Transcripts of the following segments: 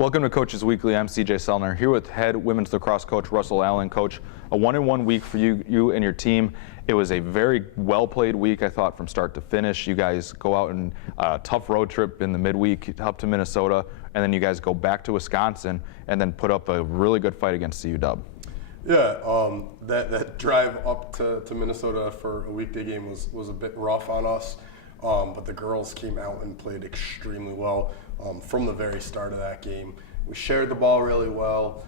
Welcome to Coaches Weekly. I'm CJ Sellner here with head women's lacrosse coach Russell Allen. Coach, a 1-1 week for you and your team. It was a very well played week, I thought, from start to finish. You guys go out and a tough road trip in the midweek up to Minnesota, and then you guys go back to Wisconsin and then put up a really good fight against CUW. Yeah, that drive up to Minnesota for a weekday game was a bit rough on us, but the girls came out and played extremely well from the very start of that game. We shared the ball really well.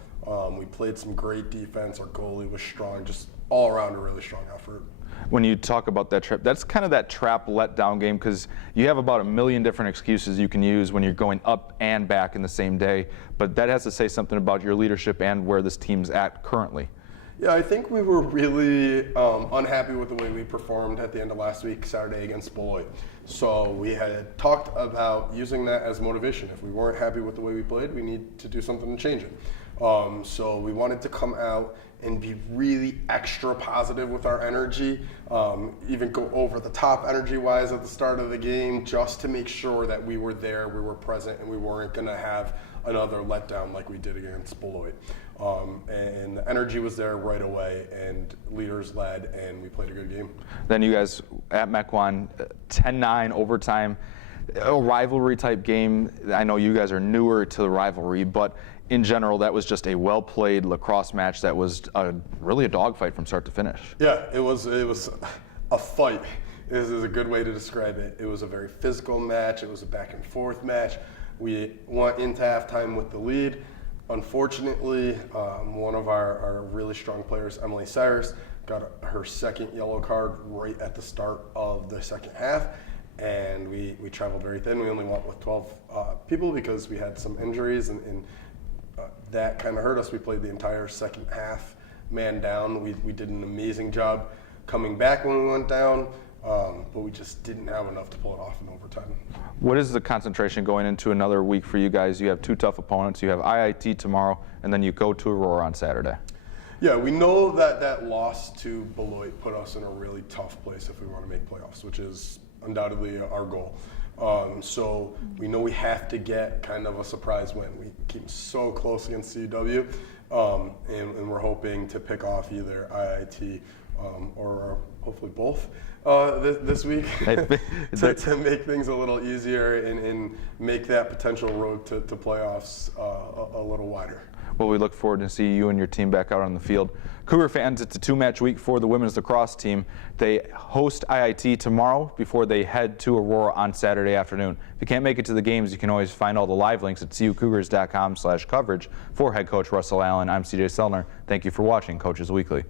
We played some great defense. Our goalie was strong, just all around a really strong effort. When you talk about that trip, that's kind of that trap letdown game because you have about a million different excuses you can use when you're going up and back in the same day, but that has to say something about your leadership and where this team's at currently. Yeah, I think we were really unhappy with the way we performed at the end of last week, Saturday against Beloit. So we had talked about using that as motivation. If we weren't happy with the way we played, we need to do something to change it. So we wanted to come out and be really extra positive with our energy, even go over the top energy-wise at the start of the game, just to make sure that we were there, we were present, and we weren't going to have another letdown like we did against Beloit. And the energy was there right away, and leaders led, and we played a good game. Then you guys at Mequon, 10-9 overtime, a rivalry type game. I know you guys are newer to the rivalry, but in general, that was just a well-played lacrosse match that was really a dogfight from start to finish. Yeah, it was a fight. This is a good way to describe it. It was a very physical match. It was a back-and-forth match. We went into halftime with the lead. Unfortunately, one of our really strong players, Emily Cyrus, got her second yellow card right at the start of the second half, and we traveled very thin. We only went with 12 people because we had some injuries, and that kind of hurt us. We played the entire second half man down. We did an amazing job coming back when we went down, but we just didn't have enough to pull it off in overtime. What is the concentration going into another week for you guys? You have two tough opponents. You have IIT tomorrow, and then you go to Aurora on Saturday. Yeah, we know that loss to Beloit put us in a really tough place if we want to make playoffs, which is undoubtedly our goal. So we know we have to get kind of a surprise win. We came so close against CUW, and we're hoping to pick off either IIT or hopefully both this week to make things a little easier and make that potential road to playoffs a little wider. Well, we look forward to see you and your team back out on the field. Cougar fans, it's a two-match week for the women's lacrosse team. They host IIT tomorrow before they head to Aurora on Saturday afternoon. If you can't make it to the games, you can always find all the live links at cucougars.com/coverage. For head coach Russell Allen, I'm CJ Sellner. Thank you for watching Coaches Weekly.